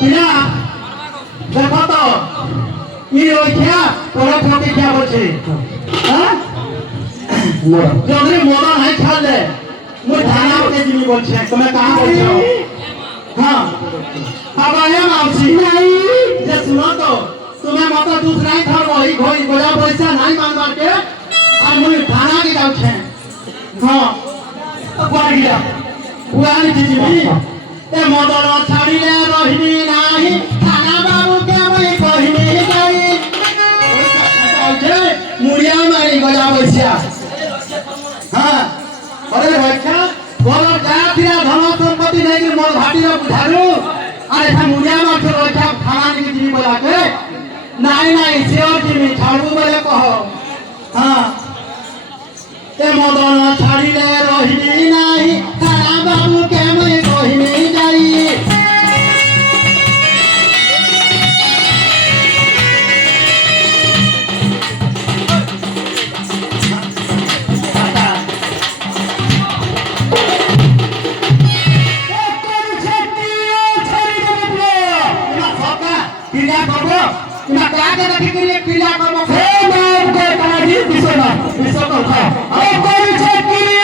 কিনা দেখো তো ই রইয়া পরে ঠকে क्या বলছে হ্যাঁ যদি মদন है ছাড়লে মুই থানা কে জিমি বলছি তুমি কাহা বলছো हां अब आया मावसी नहीं जे सुनो तो तुम्हें मत दूसरा ही धर वही घोई गोया पैसा नहीं मान मार के और मुई थाना के जाऊ छे हां बाहर गया पुरानी जिमी ए मदन छाड़ीले रहिनी नाही थाना बाबू के मुई कहिनी जाई मुड़िया मारी गोया पैसा हां अरे रक्षा बोलो जा फिरा धन संपत्ति नहीं कि मोर घाटी रे बुझारू अरे था मुड़िया मार के रक्षा थाना के जिमी बोला के नहीं नहीं सेओ जिमी छाड़ू बोले कहो हां ए मदन छाड़ीले रहिनी नाही थाना बाबू के मुई कहिनी जाई पिला बाबू ना क्या के रखी के लिए पिला बाबू हे नाम को ताजी बिसोना बिसो तो था ओ कोई छेकी